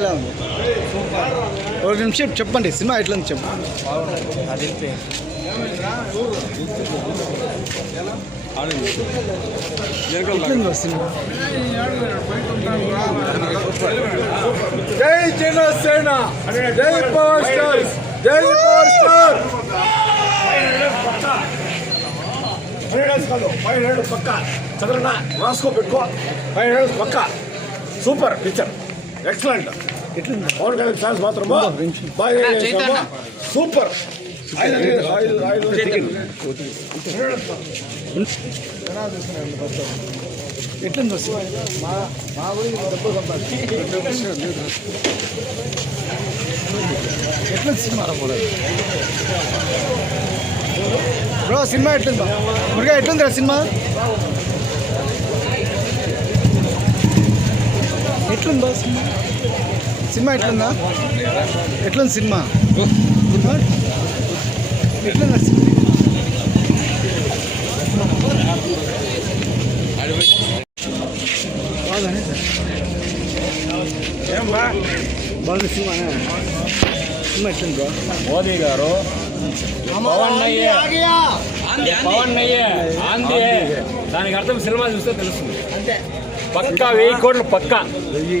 ఎలా ఉంది? ఒక నిమిషం చెప్పండి సినిమా ఎట్లా ఉంది చెప్పు. ఎట్లా ఉంది సినిమా? జై జనసేన జై పవర్ స్టార్ జై పవర్ స్టార్. ఫైవ్ హండ్రెడ్ పక్క. చదరన్న రాసుకో పెట్టుకో. ఫైవ్ హండ్రెడ్ పక్క. Super picture. Excellent. Pawan Kalyan fans మాత్రం బాగా. సూపర్. ఐదు ఐదు ఐదు ఎట్లుంది సినిమా ఎట్లుంది సినిమా బ్రో సినిమా ఎట్లుంది? మురుగా ఎట్లుంది రా సినిమా? ఎట్లుందో సినిమా? సినిమా ఎట్లుందా? ఎట్లుంది సినిమా? ఎట్లుందా సినిమా? బాగుందా సార్ బాగుంది సినిమా సినిమా ఎట్లుంది బ్రో? మోదీ గారు పవన్ పవన్ ఆంధ్రే. దానికి అర్థం సినిమా చూస్తే తెలుస్తుంది. పక్కా వెయ్యి కోట్లు పక్కా. వెయ్యి.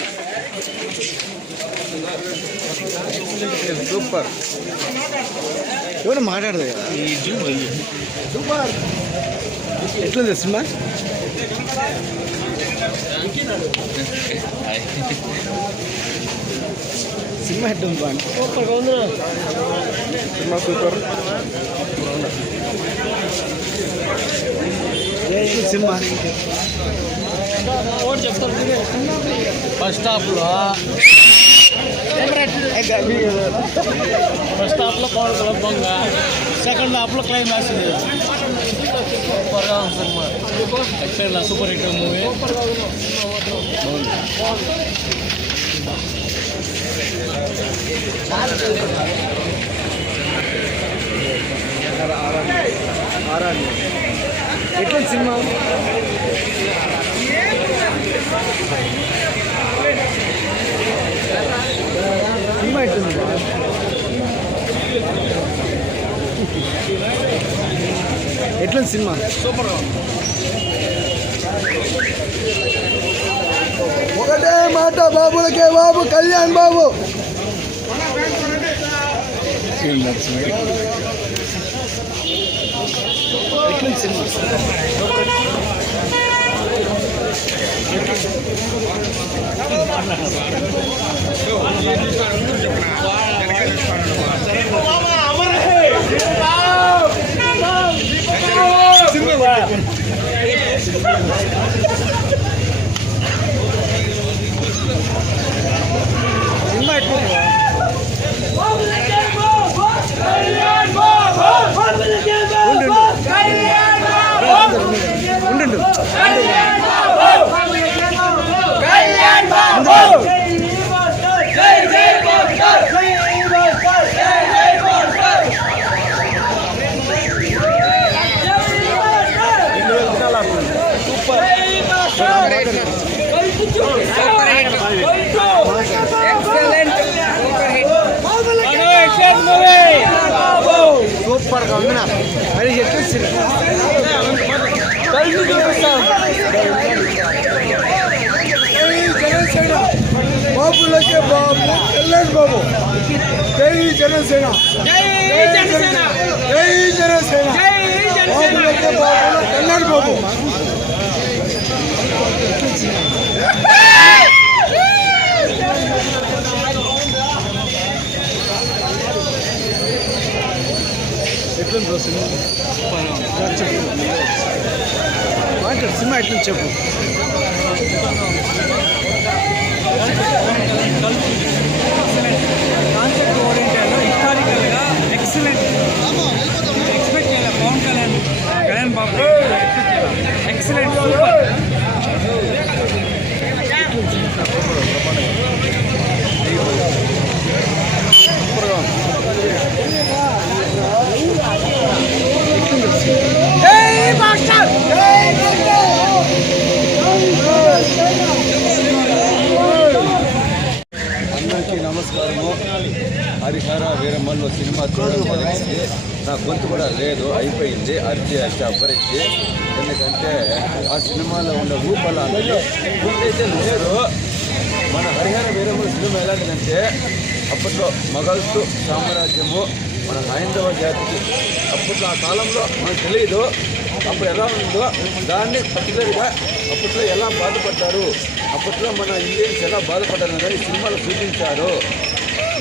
సూపర్. ఎవరు మాట్లాడదు కదా? సూపర్. ఎట్లుంది సినిమా? సినిమా ఎట్లుంది బాగా సూపర్గా ఉంది సినిమా సూపర్. సినిమా? బస్ హాఫ్లో ఫస్ట్ హాఫ్లో పవన్ కళ్యాణ్ బొంగ సెకండ్ హాఫ్లో క్లైమాక్స్ క్లైమ్ సూపర్గా ఉంది cinema. Excite super hit movie ఎట్లా సినిమా? సినిమా ఎట్లుంది బా? ఎట్లుంది సినిమా సూపర్ ఒకటే మాట బాబులకే బాబు కళ్యాణ్ బాబు ఎట్లుంది సినిమా సినిమా ఎట్లుంది సూపర్గా ఉంది నాకు మరి చెప్పేసి బాబులకే బాబు కళ్యాణ్ బాబు. జై జనసేన. జై జనసేన. జై జనసేన. బాబులకే బాబు కళ్యాణ్ బాబు. ఎట్లుంది బ్రో సినిమా మాట్లాడు సినిమా ఎట్లుంది చెప్పు. కాన్సెప్ట్ ఓరియంటెడ్ హిస్టారికల్గా ఎక్సలెంట్ ఎక్స్పెక్ట్ చేయాలి పవన్ కళ్యాణ్ కళ్యాణ్ బాబు ఎక్సలెంట్ సూపర్ అందరికీ నమస్కారము హరిహర వీరమల్లు సినిమా చూడాలి నా గొంతు కూడా లేదు అయిపోయింది. అర్జీ అర్జీ అబ్బరించి ఎందుకంటే ఆ సినిమాలో ఉన్న ఊపలా గుర్తైతే లేరు మన హరిహర వేరే సినిమా ఎలాంటిదంటే అప్పట్లో మొఘల్స్ సామ్రాజ్యము మన హైందవ జాతికి. అప్పట్లో ఆ కాలంలో మనకు తెలియదు అప్పుడు ఎలా ఉందో దాన్ని పర్టికులర్గా అప్పట్లో ఎలా బాధపడ్డారు అప్పట్లో మన ఇండియన్స్ ఎలా బాధపడ్డారు కానీ సినిమాలు చూపించారు.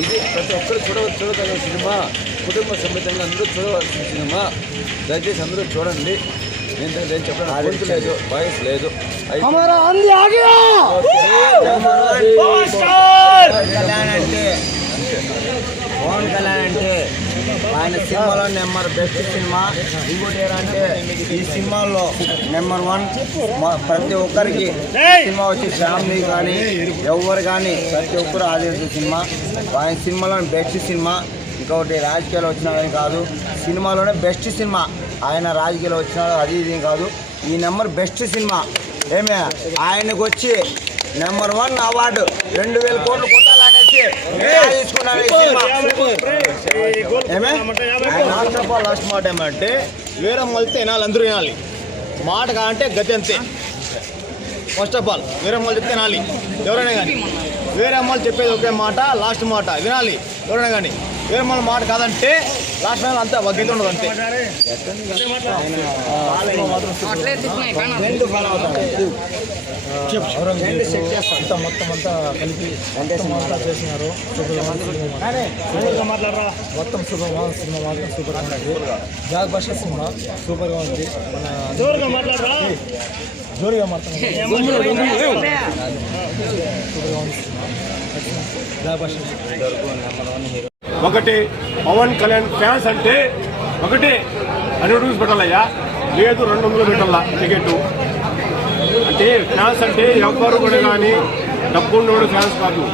ఇది ప్రతి ఒక్కరు చూడ చూడదగిన సినిమా. కుటుంబ సమేతంగా అందరూ చూడవలసిన సినిమా. దయచేసి అందరూ చూడండి. నేను ఏం చెప్పడం లేదు వాయిస్ లేదు. కళ్యాణ్ అంటే పవన్ కళ్యాణ్ అంటే ఆయన సినిమాలో నెంబర్ బెస్ట్ సినిమా. ఇంకోటి ఏంటంటే ఈ సినిమాలో నెంబర్ వన్ ప్రతి ఒక్కరికి సినిమా వచ్చి ఫ్యామిలీ కానీ ఎవరు కానీ ప్రతి ఒక్కరు ఆదరించే సినిమా. ఆయన సినిమాలో బెస్ట్ సినిమా. ఇంకొకటి రాజకీయాలు వచ్చినా కానీ కాదు సినిమాలోనే బెస్ట్ సినిమా. ఆయన రాజకీయాలు వచ్చినా అది ఇది కాదు. ఈ నెంబర్ బెస్ట్ సినిమా. ఏమే? ఆయనకు వచ్చి నెంబర్ వన్ అవార్డు. రెండు వేల కోట్లు లాస్ట్ ఆఫ్ ఆల్ లాస్ట్ మాట ఏమంటే వేరే మళ్ళీ తినాలి అందరూ వినాలి మాట కాదంటే గతి అంతే ఫస్ట్ ఆఫ్ ఆల్ వేరే అమ్మాలు చెప్తే వినాలి ఎవరైనా కానీ వేరే అమ్మాలు చెప్పేది ఒకే మాట లాస్ట్ మాట. వినాలి. ఎవరైనా కానీ వేరే అమ్మాల మాట కాదంటే లాస్ట్ మైన అంతే ఒక గీత ఉండదు అంతే. మొత్తం అంతా కలిపి అంతా చేసినారు మాట్లాడరా. మొత్తం సూపర్గా సినిమా మాత్రం సూపర్గా ఉంది జాగ్ భాష సినిమా సూపర్గా ఉంది మన జోరుగా మాట్లాడరా. జాగ్ భాష ఒకటి పవన్ కళ్యాణ్ ఫ్యాన్స్ అంటే ఒకటి హండ్రెడ్ రూపీస్ పెట్టాలయ్యా. లేదు రెండు వందలు పెట్టాలా టికెట్ అంటే ఫ్యాన్స్ అంటే ఎవ్వరు కూడా కానీ డబ్బు ఉన్నవాడు ఫ్యాన్స్ కాదు.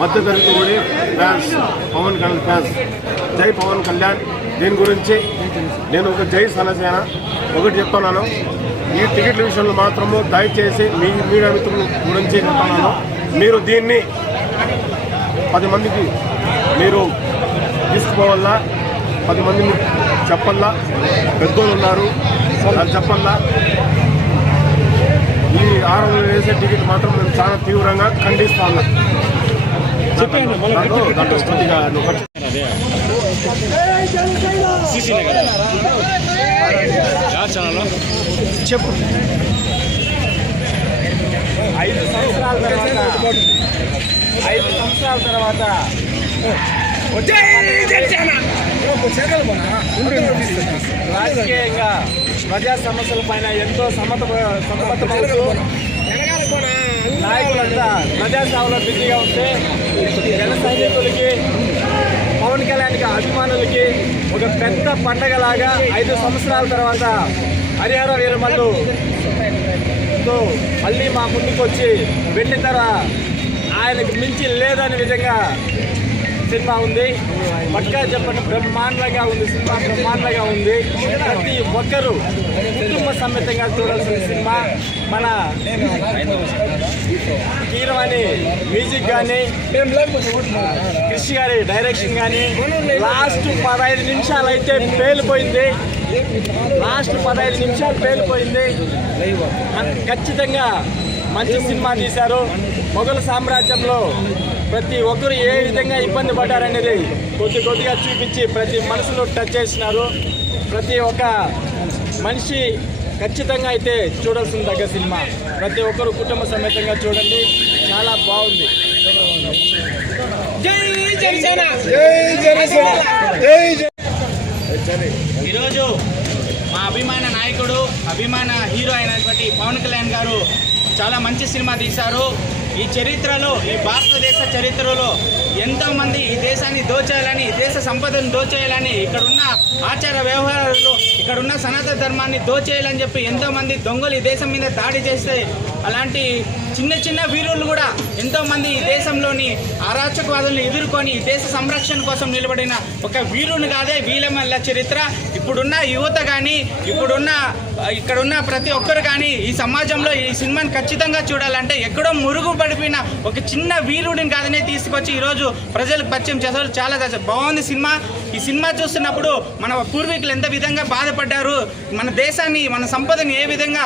మధ్య తరగతి కూడా ఫ్యాన్స్ పవన్ కళ్యాణ్ ఫ్యాన్స్. జై పవన్ కళ్యాణ్. దీని గురించి నేను ఒక జై సనసేన ఒకటి చెప్తున్నాను. ఈ టికెట్ల విషయంలో మాత్రము దయచేసి మీ మీడియా మిత్రుల గురించి చెప్తున్నాను. మీరు దీన్ని పది మందికి మీరు తీసుకుపోవాలా పది మందిని చెప్పల్లా. పెద్దోళ్ళు ఉన్నారు. వాళ్ళు చెప్పల్లా. ఈ ఆరు వందలు వేసే టికెట్ మాత్రం మేము చాలా తీవ్రంగా ఖండిస్తా ఉన్నాం దాంట్లో కొద్దిగా చెప్పు. ఐదు సంవత్సరాల తర్వాత ఐదు సంవత్సరాల తర్వాత రాజకీయంగా ప్రజా సమస్యల పైన ఎంతో సమత సమబద్ధమవుతూ నాయకులంతా ప్రజాసేవలో బిజీగా ఉంటే జన సైనికులకి పవన్ కళ్యాణ్కి అభిమానులకి ఒక పెద్ద పండగలాగా ఐదు సంవత్సరాల తర్వాత హరిహర వీరమల్లు తో మళ్ళీ మా ముందుకు వచ్చి వెండితెర ఆయనకు మించి లేదని విధంగా సినిమా ఉంది. పక్కా చెప్పండి బ్రహ్మాండంగా ఉంది సినిమా బ్రహ్మాండంగా ఉంది. ప్రతి ఒక్కరూ కుటుంబ సమేతంగా చూడాల్సిన సినిమా. మన కీరవాణి మ్యూజిక్ కానీ కృషి గారి డైరెక్షన్ కానీ లాస్ట్ పదహైదు నిమిషాలు అయితే పేలిపోయింది. లాస్ట్ పదహైదు నిమిషాలు పేలిపోయింది. ఖచ్చితంగా మంచి సినిమా తీశారు. మొఘల్ సామ్రాజ్యంలో ప్రతి ఒక్కరు ఏ విధంగా ఇబ్బంది పడ్డారనేది కొద్ది కొద్దిగా చూపించి ప్రతి మనసులో టచ్ చేసినారు. ప్రతి ఒక్క మనిషి ఖచ్చితంగా అయితే చూడాల్సిన దగ్గర సినిమా. ప్రతి ఒక్కరు కుటుంబ సమేతంగా చూడండి. చాలా బాగుంది. ఈరోజు మా అభిమాన నాయకుడు అభిమాన హీరో అయినటువంటి పవన్ కళ్యాణ్ గారు చాలా మంచి సినిమా తీశారు. ఈ చరిత్రలో ఈ భారతదేశ చరిత్రలో ఎంతోమంది ఈ దేశాన్ని దోచేయాలని ఈ దేశ సంపదను దోచేయాలని ఇక్కడున్న ఆచార వ్యవహారాలు ఇక్కడున్న సనాతన ధర్మాన్ని దోచేయాలని చెప్పి ఎంతోమంది దొంగలు ఈ దేశం మీద దాడి చేస్తే అలాంటి చిన్న చిన్న వీరులు కూడా ఎంతోమంది ఈ దేశంలోని అరాచకవాదులను ఎదుర్కొని ఈ దేశ సంరక్షణ కోసం నిలబడిన ఒక వీరుని కాదే వీలమల్ల చరిత్ర. ఇప్పుడున్న యువత కానీ ఇప్పుడున్న ఇక్కడున్న ప్రతి ఒక్కరు కానీ ఈ సమాజంలో ఈ సినిమాని ఖచ్చితంగా చూడాలంటే ఎక్కడో మురుగు పడిపోయిన ఒక చిన్న వీరుడిని కాదనే తీసుకొచ్చి ఈరోజు ప్రజలకు పరిచయం చేశారు. చాలా బాగుంది సినిమా. ఈ సినిమా చూస్తున్నప్పుడు మన పూర్వీకులు ఎంత విధంగా బాధపడ్డారు? మన దేశాన్ని మన సంపదని ఏ విధంగా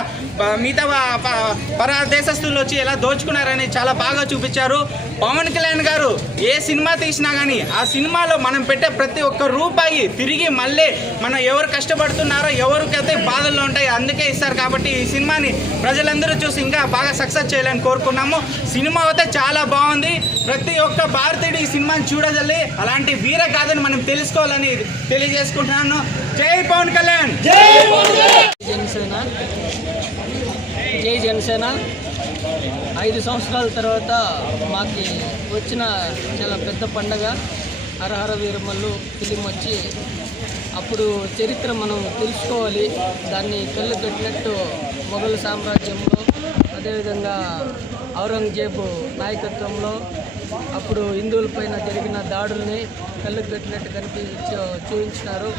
మిగతా వా- పర దేశస్తులు వచ్చి ఎలా దోచుకున్నారని చాలా బాగా చూపించారు. పవన్ కళ్యాణ్ గారు ఏ సినిమా తీసినా కానీ ఆ సినిమాలో మనం పెట్టే ప్రతి ఒక్క రూపాయి తిరిగి మళ్ళీ మన ఎవరు కష్టపడుతున్నారో ఎవరికైతే బాధల్లో ఉంటాయి అందుకే ఇస్తారు కాబట్టి ఈ సినిమాని ప్రజలందరూ చూసి ఇంకా బాగా సక్సెస్ చేయాలని కోరుకున్నాము. సినిమా అయితే చాలా బాగుంది. ప్రతి ఒక్క భారతీయుడు ఈ సినిమాని చూడజల్లి అలాంటి వీర కాదని మనం తెలుసుకోవాలని తెలియజేసుకుంటున్నాను. జై పవన్ కళ్యాణ్! జనసేన. జై జనసేన. ఐదు సంవత్సరాల తర్వాత మాకి వచ్చిన చాలా పెద్ద పండగ. హరహర వీరమల్లు ఫిలిం వచ్చి అప్పుడు చరిత్ర మనం తెలుసుకోవాలి. దాన్ని కళ్ళు కట్టినట్టు మొఘల్ సామ్రాజ్యంలో అదేవిధంగా ఔరంగజేబు నాయకత్వంలో అప్పుడు హిందువులపైన జరిగిన దాడుల్ని కళ్ళు కట్టినట్టు కనిపి చూపించినారు.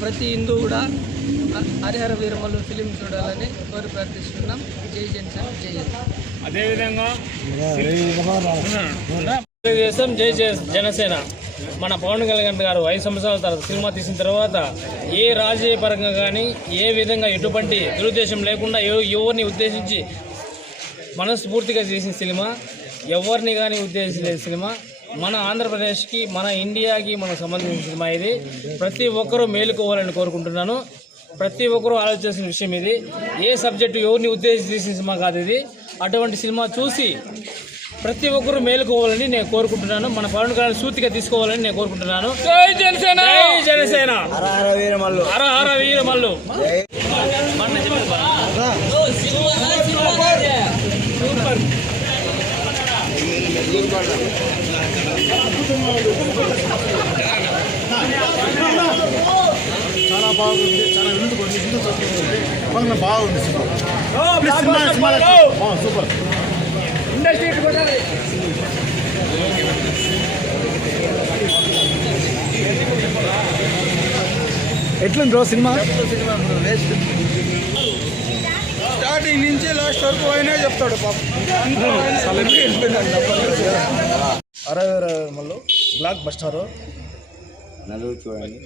ప్రతి హిందూ కూడా హరిహర వీరమల్లు ఫిలిం చూడాలని కోరి ప్రార్థిస్తున్నాం. జై జనసేన జై అదేవిధంగా తెలుగుదేశం జై జై జనసేన. మన పవన్ కళ్యాణ్ గారు ఐదు సంవత్సరాల తర్వాత సినిమా తీసిన తర్వాత ఏ రాజకీయ పరంగా కానీ ఏ విధంగా ఎటువంటి దురుద్దేశం లేకుండా ఎవరిని ఉద్దేశించి మనస్ఫూర్తిగా చేసిన సినిమా ఎవరిని కానీ ఉద్దేశించిన సినిమా మన ఆంధ్రప్రదేశ్కి మన ఇండియాకి మనకు సంబంధించిన సినిమా ఇది. ప్రతి ఒక్కరూ మేలుకోవాలని కోరుకుంటున్నాను. ప్రతి ఒక్కరూ ఆలోచించిన విషయం ఇది. ఏ సబ్జెక్టు ఎవరిని ఉద్దేశించి తీసిన సినిమా కాదు ఇది. అటువంటి సినిమా చూసి ప్రతి ఒక్కరూ మేలుకోవాలని నేను కోరుకుంటున్నాను. మన పవన్ కళ్యాణ్ సూతిగా తీసుకోవాలని నేను కోరుకుంటున్నాను. జై జనసేన! జై జనసేన! హర హర వీరమల్లు. హర హర వీర మల్లు జై. చాలా బాగుంది చాలా బాగుంది. Cinema please cinema super. ఎట్లుంది బ్రో సినిమా? స్టార్టింగ్ నుంచి లాస్ట్ వరకు అయినా చెప్తాడు అరవై మళ్ళీ బ్లాక్ బస్టర్. నలుగురు చూడండి.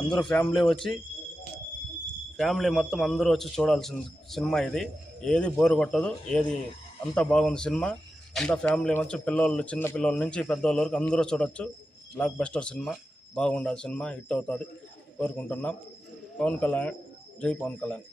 అందరూ ఫ్యామిలీ వచ్చి ఫ్యామిలీ మొత్తం అందరూ వచ్చి చూడాల్సిన సినిమా ఇది. ఏది బోరు కొట్టదు ఏది అంతా బాగుంది సినిమా. అంతా ఫ్యామిలీ వచ్చి పిల్లలు చిన్న పిల్లల నుంచి పెద్దవాళ్ళ వరకు అందరూ చూడొచ్చు. బ్లాక్ బస్టర్ సినిమా బాగుండాలి సినిమా హిట్ అవుతుంది కోరుకుంటున్నాం. పవన్ కళ్యాణ్ జై పవన్ కళ్యాణ్.